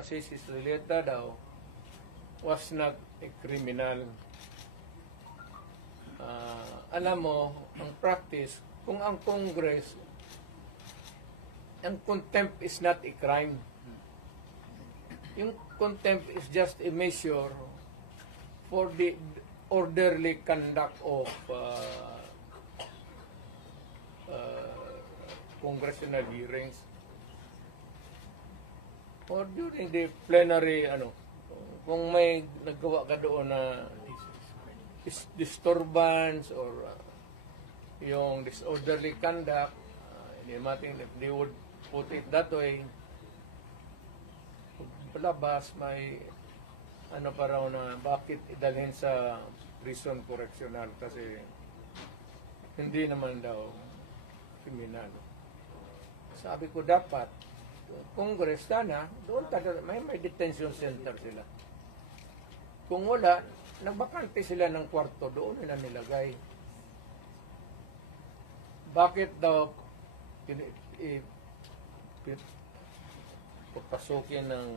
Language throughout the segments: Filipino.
kasi si Julieta daw was not a criminal. Ah, alam mo, ang practice, kung ang Congress, ang contempt is not a crime. Yung contempt is just a measure for the orderly conduct of uh, uh, congressional hearings or during the plenary ano kung may naggawa ka doon na is- disturbance or uh, yung disorderly conduct uh, hindi natin if they would put it that way palabas may ano pa raw na bakit idalhin sa prison correctional kasi hindi naman daw kriminal. Sabi ko dapat Congress sana doon tayo may may detention center sila. Kung wala, nagbakante sila ng kwarto doon nila nilagay. Bakit daw papasukin ng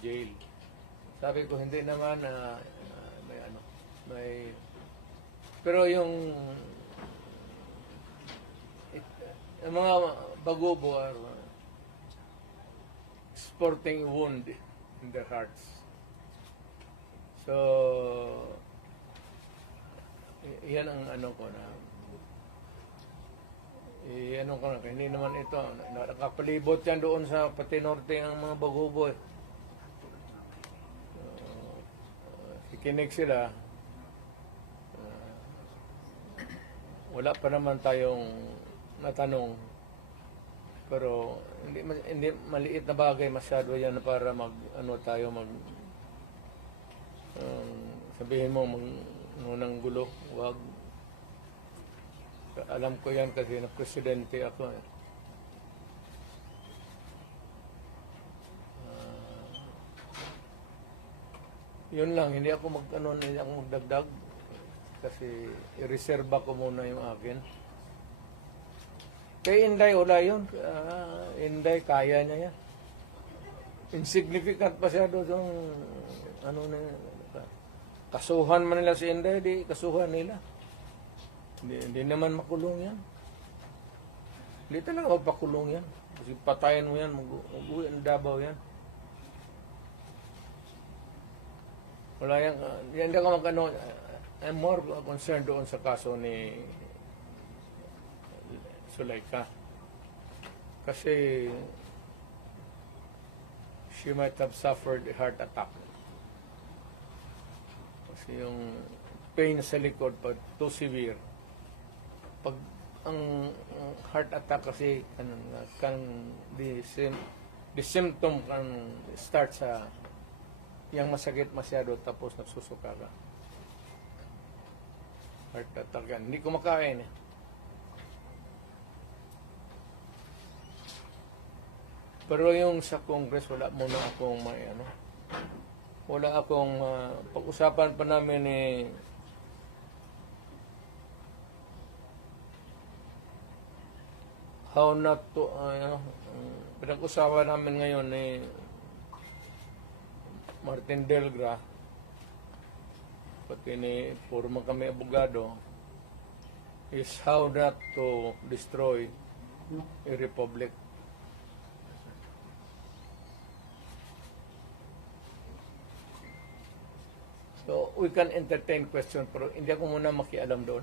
jail? Sabi ko hindi naman na may ano, may pero yung it, yung mga bagubo uh, sporting wound in their hearts. So, yan ang ano ko na eh, ano ko na, hindi naman ito, na- nakapalibot yan doon sa Patinorte ang mga bagubo eh. Uh, kikinig sila. Uh, wala pa naman tayong natanong. Pero hindi hindi maliit na bagay masyado yan para mag ano tayo mag um, sabihin mo mag ngunang gulo, wag. Alam ko yan kasi na presidente ako. eh. Yun lang, hindi ako mag ano, hindi ako magdagdag kasi i-reserve ko muna yung akin. Kay Inday, wala yun. Ah, Inday, kaya niya yan. Insignificant pa siya doon ano na kasuhan man nila si Inday, di kasuhan nila. Hindi, hindi naman makulong yan. Hindi talaga magpakulong yan. Kasi patayin mo yan, mag- mag-uwi ang Davao yan. Wala yan. uh, hindi ako mag ano, I'm more concerned doon sa kaso ni Suleika. Kasi she might have suffered a heart attack. Kasi yung pain sa likod pa too severe. Pag ang, ang heart attack kasi kan kan the sim, the symptom kan start sa yang masakit masyado tapos nagsusuka ka. Heart attack yan. Hindi kumakain eh. Pero yung sa Congress, wala muna akong may ano. Wala akong ah, pag-usapan pa namin eh how not to ano, um, pinag-usapan namin ngayon ni Martin Delgra pati ni forma kami abogado is how not to destroy a republic. So, we can entertain question pero hindi ako muna makialam doon.